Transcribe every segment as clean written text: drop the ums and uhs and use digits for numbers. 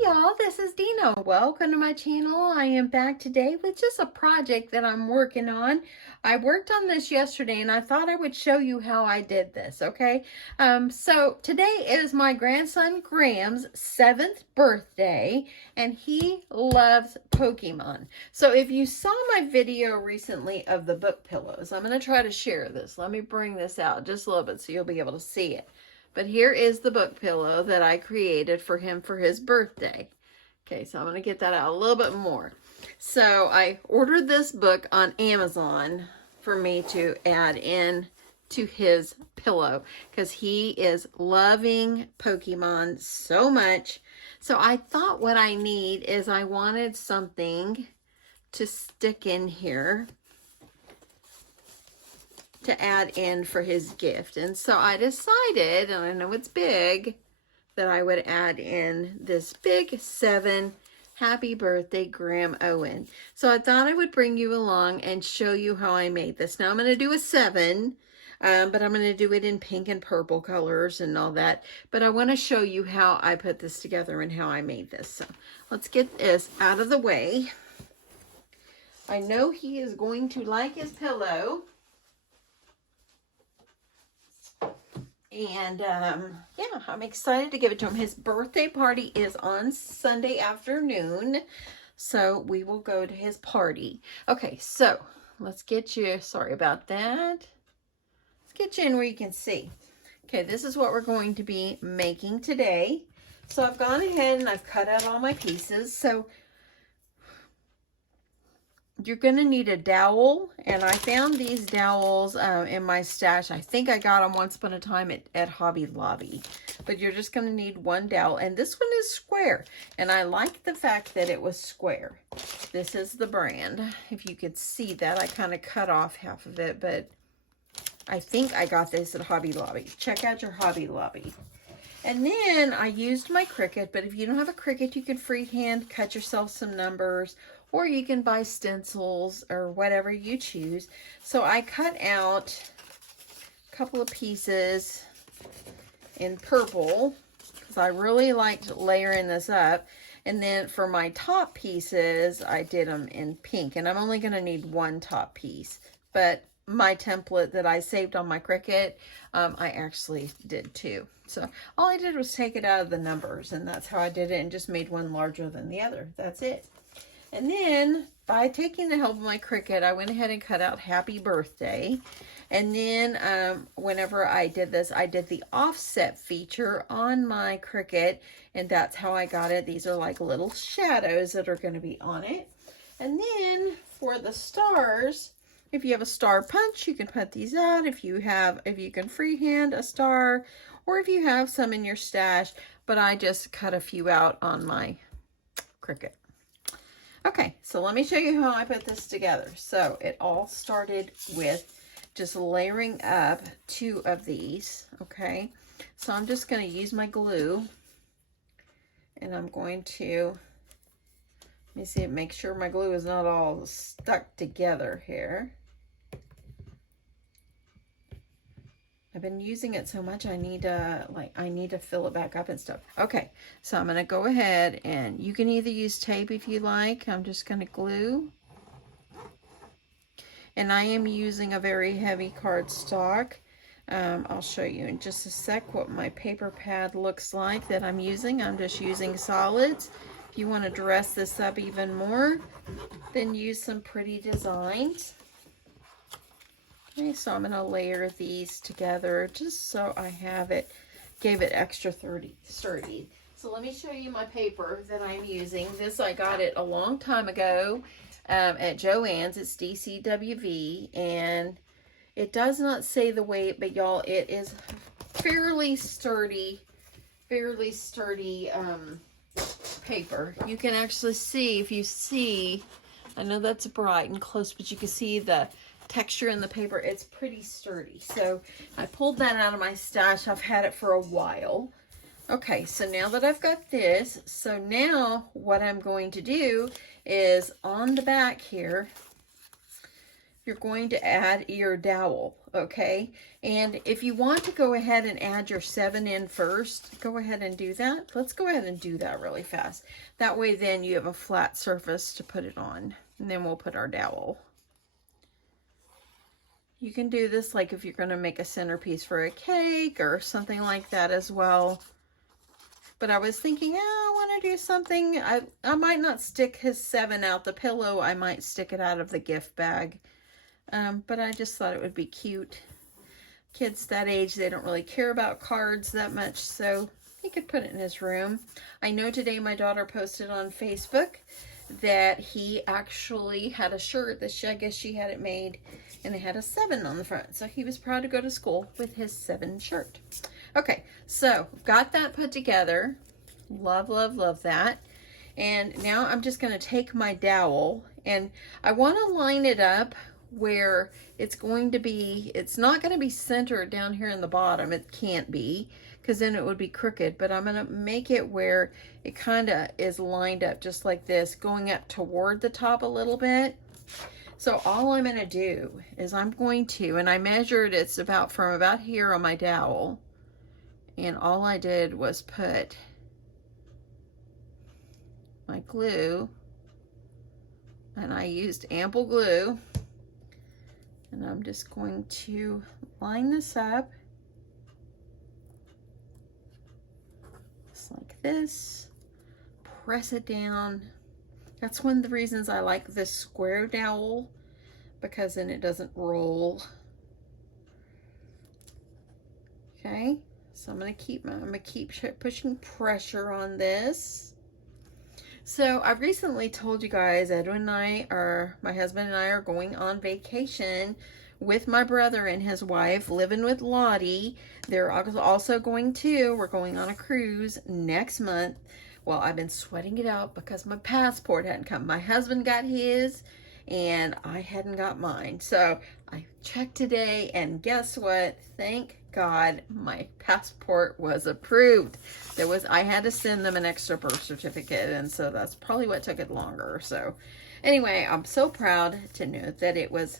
y'all, this is Dina. Welcome to my channel. I am back today with just a project that I'm working on. I worked on this yesterday and I thought I would show you how I did this, okay? So today is my grandson Graham's 7th birthday and he loves Pokemon. So if you saw my video recently of the book pillows, I'm going to try to share this. Let me bring this out just a little bit so you'll be able to see it. But here is the book pillow that I created for him for his birthday. Okay, so I'm going to get that out a little bit more. So I ordered this book on Amazon for me to add in to his pillow because he is loving Pokemon so much. So I thought what I need is I wanted something to stick in here to add in for his gift. And so I decided, and I know it's big, that I would add in this big 7 happy birthday Graham Owen. So I thought I would bring you along and show you how I made this. Now I'm going to do a 7, but I'm going to do it in pink and purple colors and all that. But I want to show you how I put this together and how I made this. So let's get this out of the way. I know he is going to like his pillow. And yeah, I'm excited to give it to him. His birthday party is on Sunday afternoon, so we will go to his party. Okay, so let's get you, sorry about that. Let's get you in where you can see. Okay, this is what we're going to be making today. So I've gone ahead and I've cut out all my pieces. So you're going to need a dowel, and I found these dowels in my stash. I think I got them once upon a time at Hobby Lobby, but you're just going to need one dowel, and this one is square, and I like the fact that it was square. This is the brand. If you could see that, I kind of cut off half of it, but I think I got this at Hobby Lobby. Check out your Hobby Lobby. And then I used my Cricut, but if you don't have a Cricut, you can freehand cut yourself some numbers, or you can buy stencils or whatever you choose. So I cut out a couple of pieces in purple because I really liked layering this up. And then for my top pieces, I did them in pink. And I'm only going to need one top piece. But my template that I saved on my Cricut, I actually did too. So all I did was take it out of the numbers, and that's how I did it, and just made one larger than the other. That's it. And then by taking the help of my Cricut, I went ahead and cut out happy birthday. And then whenever I did this, I did the offset feature on my Cricut, and that's how I got it. These are like little shadows that are going to be on it. And then for the stars, if you have a star punch, you can put these out. If you can freehand a star, or if you have some in your stash, but I just cut a few out on my Cricut. Okay, so let me show you how I put this together. So it all started with just layering up 2 of these, okay? So I'm just going to use my glue, and I'm going to, let me see, make sure my glue is not all stuck together here. I've been using it so much, I need to fill it back up and stuff. Okay, so I'm going to go ahead, and you can either use tape if you like. I'm just going to glue. And I am using a very heavy cardstock. I'll show you in just a sec what my paper pad looks like that I'm using. I'm just using solids. If you want to dress this up even more, then use some pretty designs. Okay, so I'm going to layer these together just so I have it, gave it extra sturdy. So let me show you my paper that I'm using. This, I got it a long time ago at Joann's. It's DCWV, and it does not say the weight, but y'all, it is fairly sturdy paper. You can actually see, if you see, I know that's bright and close, but you can see the texture in the paper. It's pretty sturdy. So I pulled that out of my stash. I've had it for a while. Okay, so now that I've got this, so now what I'm going to do is on the back here, you're going to add your dowel, okay? And if you want to go ahead and add your 7 in first, go ahead and do that. Let's go ahead and do that really fast. That way then you have a flat surface to put it on. And then we'll put our dowel. You can do this like if you're going to make a centerpiece for a cake or something like that as well. But I was thinking, I want to do something. I might not stick his 7 out the pillow. I might stick it out of the gift bag. But I just thought it would be cute. Kids that age, they don't really care about cards that much, so he could put it in his room. I know today my daughter posted on Facebook that he actually had a shirt that I guess she had it made, and it had a 7 on the front. So he was proud to go to school with his 7 shirt. Okay, so got that put together. Love, love, love that. And now I'm just going to take my dowel, and I want to line it up where it's going to be, it's not going to be centered down here in the bottom. It can't be, because then it would be crooked, but I'm going to make it where it kind of is lined up just like this, going up toward the top a little bit. So all I'm going to do is I'm going to, and I measured it's about from about here on my dowel, and all I did was put my glue, and I used ample glue. And I'm just going to line this up just like this, press it down. That's one of the reasons I like this square dowel, because then it doesn't roll. Okay, so I'm gonna keep pushing pressure on this. So I've recently told you guys, Edwin and I are, my husband and I are going on vacation with my brother and his wife, living with Lottie. They're also going to, we're going on a cruise next month. Well, I've been sweating it out because my passport hadn't come. My husband got his and I hadn't got mine. So I checked today, and guess what? Thank God my passport was approved. I had to send them an extra birth certificate, and so that's probably what took it longer. So anyway, I'm so proud to know that it was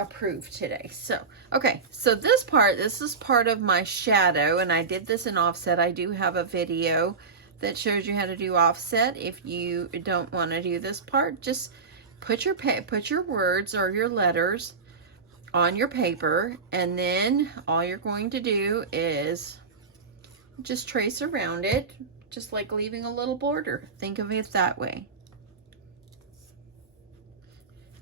approved today. So okay, so this is part of my shadow, and I did this in offset. I do have a video that shows you how to do offset. If you don't want to do this part, just put your words or your letters on your paper, and then all you're going to do is just trace around it, just like leaving a little border. Think of it that way.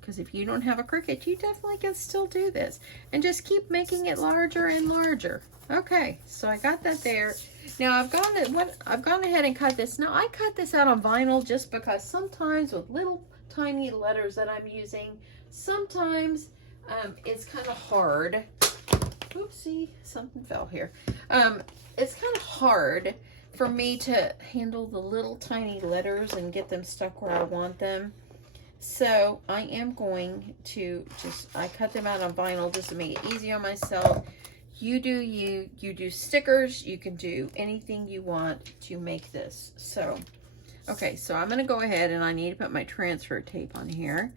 Because if you don't have a Cricut, you definitely can still do this. And just keep making it larger and larger. Okay, so I got that there. Now I've gone ahead and cut this. Now I cut this out on vinyl just because sometimes with little tiny letters that I'm using, sometimes it's kind of hard. Oopsie, something fell here. It's kind of hard for me to handle the little tiny letters and get them stuck where I want them. So I am going to I cut them out on vinyl just to make it easy on myself. You do stickers, you can do anything you want to make this. So, okay, so I'm gonna go ahead, and I need to put my transfer tape on here.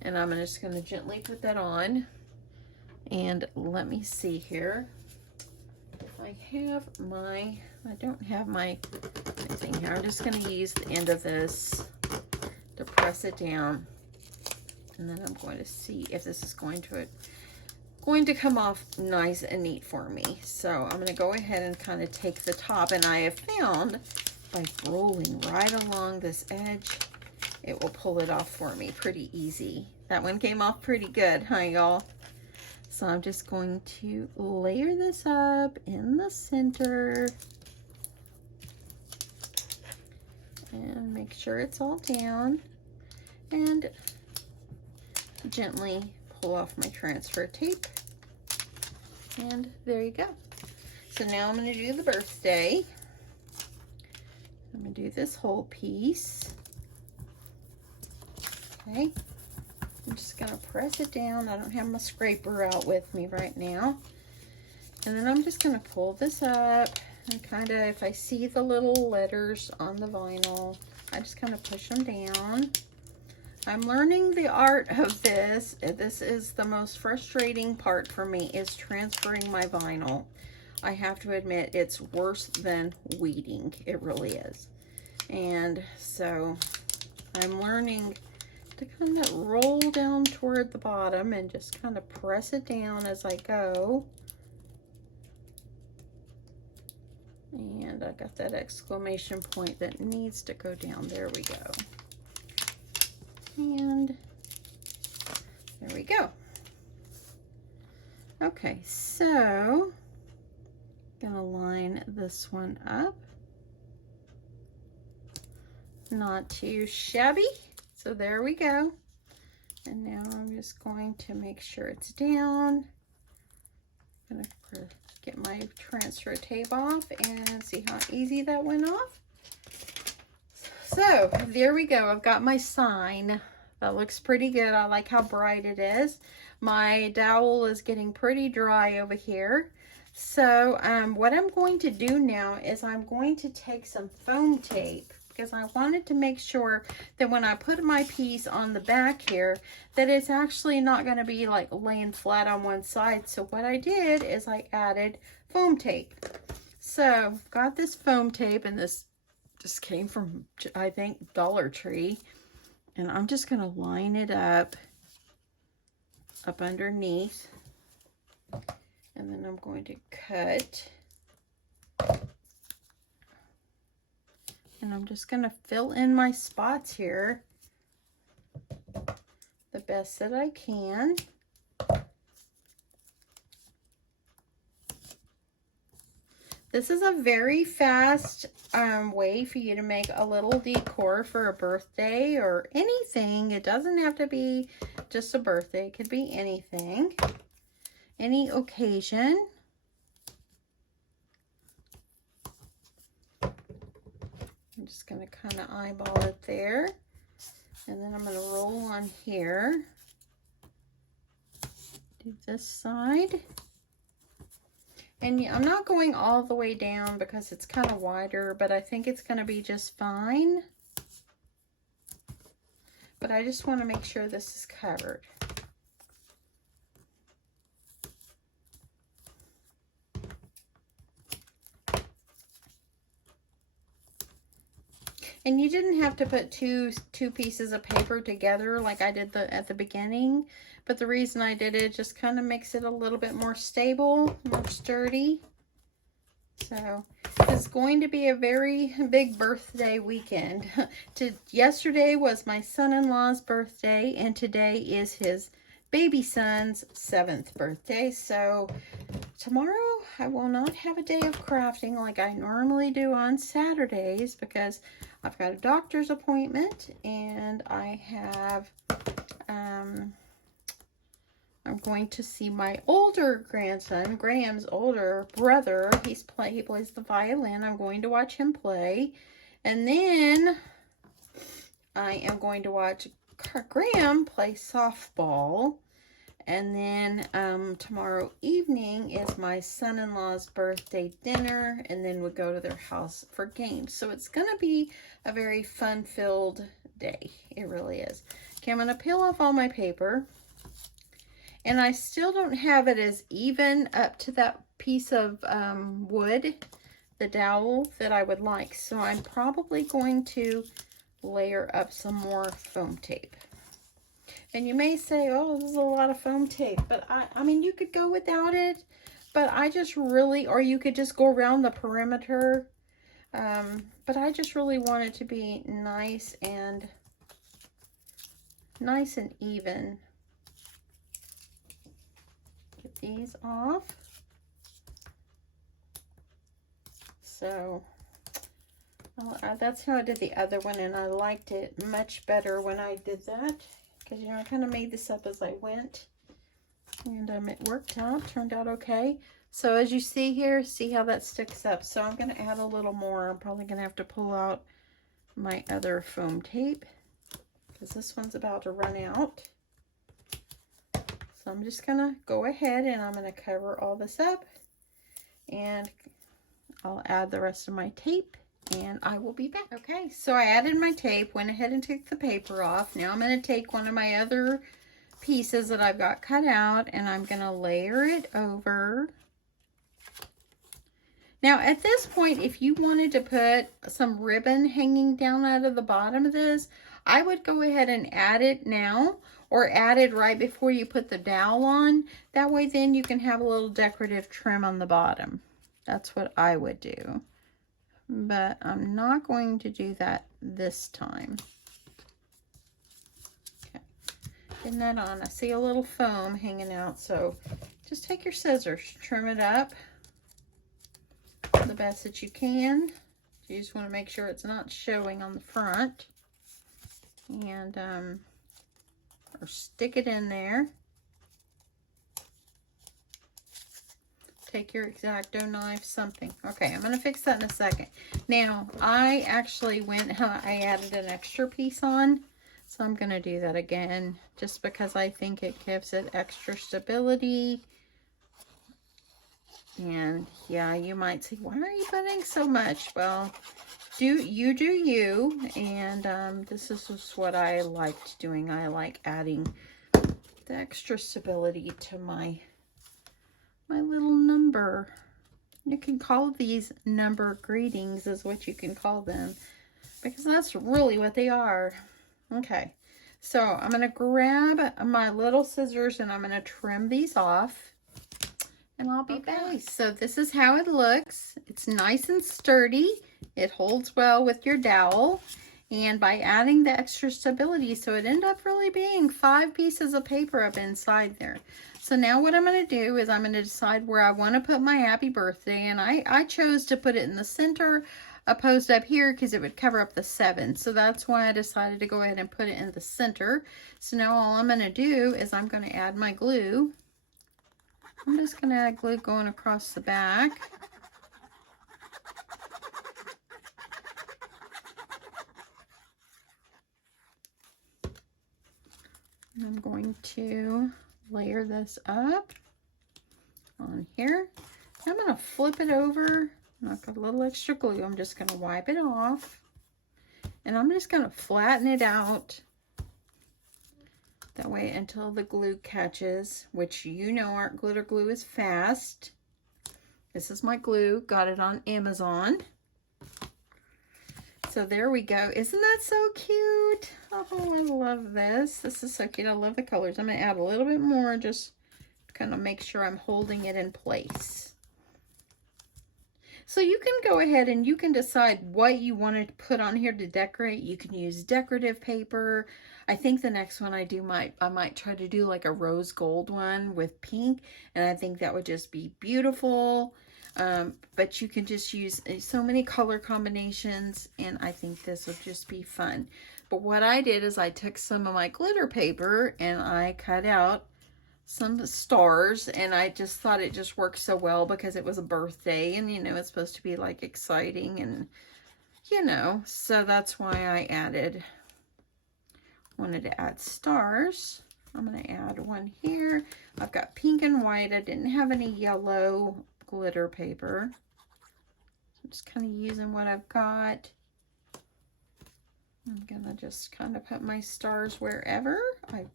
And I'm just gonna gently put that on. And let me see here. If I don't have my thing here. I'm just gonna use the end of this to press it down, and then I'm going to see if this is going to come off nice and neat for me. So I'm going to go ahead and kind of take the top, and I have found by rolling right along this edge, it will pull it off for me pretty easy. That one came off pretty good, huh, y'all? So I'm just going to layer this up in the center and make sure it's all down, and gently pull off my transfer tape, and there you go. So now I'm going to do the birthday. I'm going to do this whole piece. Okay, I'm just going to press it down. I don't have my scraper out with me right now. And then I'm just going to pull this up. And kind of, if I see the little letters on the vinyl, I just kind of push them down. I'm learning the art of this. This is the most frustrating part for me, is transferring my vinyl. I have to admit, it's worse than weeding. It really is. And so I'm learning to kind of roll down toward the bottom and just kind of press it down as I go. And I got that exclamation point that needs to go down. There we go. And there we go. Okay, so gonna line this one up. Not too shabby. So there we go. And now I'm just going to make sure it's down. I'm gonna get my transfer tape off and see how easy that went off. So there we go. I've got my sign. That looks pretty good. I like how bright it is. My dowel is getting pretty dry over here. So what I'm going to do now is I'm going to take some foam tape, because I wanted to make sure that when I put my piece on the back here, that it's actually not going to be like laying flat on one side. So what I did is I added foam tape. So I've got this foam tape, and this just came from, I think, Dollar Tree. And I'm just going to line it up underneath. And then I'm going to cut. And I'm just going to fill in my spots here the best that I can. This is a very fast way for you to make a little decor for a birthday or anything. It doesn't have to be just a birthday. It could be anything, any occasion. I'm just going to kind of eyeball it there. And then I'm going to roll on here. Do this side. And I'm not going all the way down because it's kind of wider, but I think it's going to be just fine. But I just want to make sure this is covered. And you didn't have to put two pieces of paper together like I did at the beginning. But the reason I did it just kind of makes it a little bit more stable, more sturdy. So it's going to be a very big birthday weekend. Yesterday was my son-in-law's birthday, and today is his baby son's 7th birthday. So tomorrow I will not have a day of crafting like I normally do on Saturdays, because I've got a doctor's appointment, and I have, I'm going to see my older grandson, Graham's older brother. He plays the violin. I'm going to watch him play. And then I am going to watch Graham play softball. And then tomorrow evening is my son-in-law's birthday dinner, and then we go to their house for games. So it's going to be a very fun-filled day. It really is. Okay, I'm going to peel off all my paper. And I still don't have it as even up to that piece of wood, the dowel, that I would like. So I'm probably going to layer up some more foam tape. And you may say, oh, this is a lot of foam tape. But I mean, you could go without it. But I just really, or you could just go around the perimeter. But I just really want it to be nice and even. Get these off. So that's how I did the other one, and I liked it much better when I did that. Because, you know, I kind of made this up as I went. And it worked out, turned out okay. So as you see here, see how that sticks up. So I'm going to add a little more. I'm probably going to have to pull out my other foam tape, because this one's about to run out. So I'm just going to go ahead and I'm going to cover all this up. And I'll add the rest of my tape. and I will be back. Okay, so I added my tape, went ahead and took the paper off. Now I'm going to take one of my other pieces that I've got cut out, and I'm going to layer it over. Now at this point, if you wanted to put some ribbon hanging down out of the bottom of this, I would go ahead and add it now, or add it right before you put the dowel on. That way then you can have a little decorative trim on the bottom. That's what I would do. But I'm not going to do that this time. Okay, getting that on. I see a little foam hanging out, so just take your scissors, trim it up the best that you can. You just want to make sure it's not showing on the front. And or stick it in there. Take your X-Acto knife, something. Okay, I'm going to fix that in a second. Now, I actually I added an extra piece on, so I'm going to do that again, just because I think it gives it extra stability. And yeah, you might say, why are you putting so much? Well, do you, and this is just what I liked doing. I like adding the extra stability to my little number. You can call these number greetings, is what you can call them, because that's really what they are. Okay, so I'm going to grab my little scissors and I'm going to trim these off. And I'll be back. So this is how it looks. It's nice and sturdy. It holds well with your dowel. And by adding the extra stability, so it ended up really being 5 pieces of paper up inside there. So now what I'm going to do is I'm going to decide where I want to put my happy birthday. And I chose to put it in the center, opposed up here, because it would cover up the 7. So that's why I decided to go ahead and put it in the center. So now all I'm going to do is I'm going to add my glue. I'm just going to add glue going across the back. And I'm going to layer this up on here. I'm going to flip it over. I've got a little extra glue. I'm just going to wipe it off. And I'm just going to flatten it out. That way until the glue catches, which you know art glitter glue is fast. This is my glue, got it on Amazon. So there we go. Isn't that so cute? Oh, I love this. This is so cute. I love the colors. I'm going to add a little bit more, just kind of make sure I'm holding it in place. So you can go ahead and you can decide what you want to put on here to decorate. You can use decorative paper. I think the next one I might try to do like a rose gold one with pink, and I think that would just be beautiful. But you can just use so many color combinations, and I think this would just be fun. But what I did is I took some of my glitter paper and I cut out some stars, and I just thought it just worked so well because it was a birthday, and you know, it's supposed to be like exciting, and you know, so that's why I wanted to add stars. I'm going to add one here. I've got pink and white. I didn't have any yellow glitter paper. I'm just kind of using what I've got. I'm going to just kind of put my stars wherever I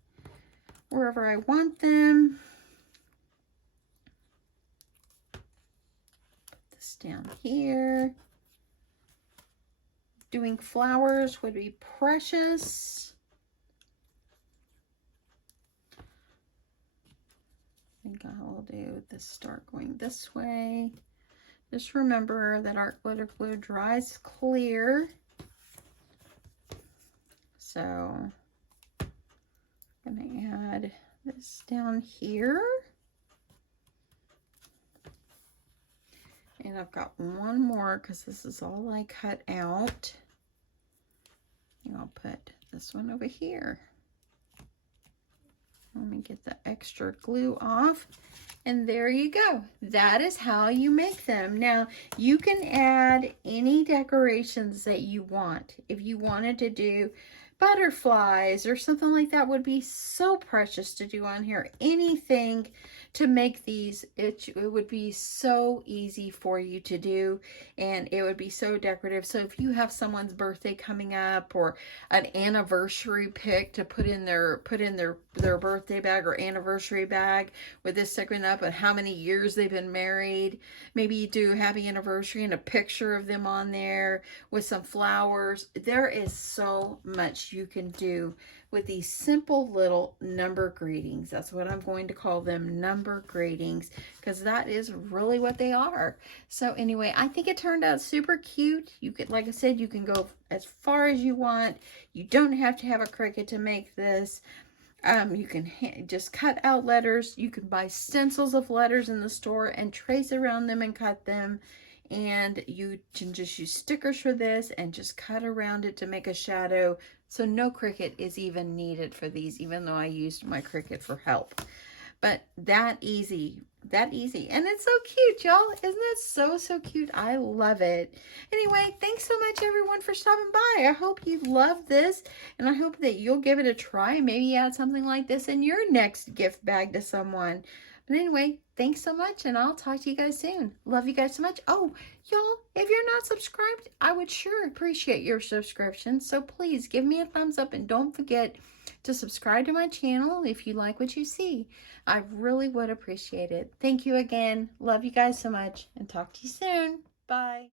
want them. Put this down here. Doing flowers would be precious. I think I will do this, start going this way. Just remember that art glitter glue dries clear. So I'm going to add this down here. And I've got one more because this is all I cut out. And I'll put this one over here. Let me get the extra glue off. And there you go. That is how you make them. Now, you can add any decorations that you want. If you wanted to do butterflies or something like that would be so precious to do on here. Anything to make these, it would be so easy for you to do, and it would be so decorative. So if you have someone's birthday coming up, or an anniversary pic to put in their birthday bag or anniversary bag with this sticking up and how many years they've been married, maybe you do happy anniversary and a picture of them on there with some flowers. There is so much you can do with these simple little number greetings. That's what I'm going to call them, number greetings, because that is really what they are. So anyway, I think it turned out super cute. You could, like I said, you can go as far as you want. You don't have to have a Cricut to make this. You can just cut out letters. You can buy stencils of letters in the store and trace around them and cut them. And you can just use stickers for this and just cut around it to make a shadow. So no Cricut is even needed for these, even though I used my Cricut for help. But that easy. And it's so cute, y'all. Isn't that so cute? I love it. Anyway, thanks so much, everyone, for stopping by. I hope you love this, and I hope that you'll give it a try. Maybe add something like this in your next gift bag to someone. But anyway, thanks so much, and I'll talk to you guys soon. Love you guys so much. Oh, y'all, if you're not subscribed, I would sure appreciate your subscription. So please give me a thumbs up, and don't forget to subscribe to my channel if you like what you see. I really would appreciate it. Thank you again. Love you guys so much, and talk to you soon. Bye.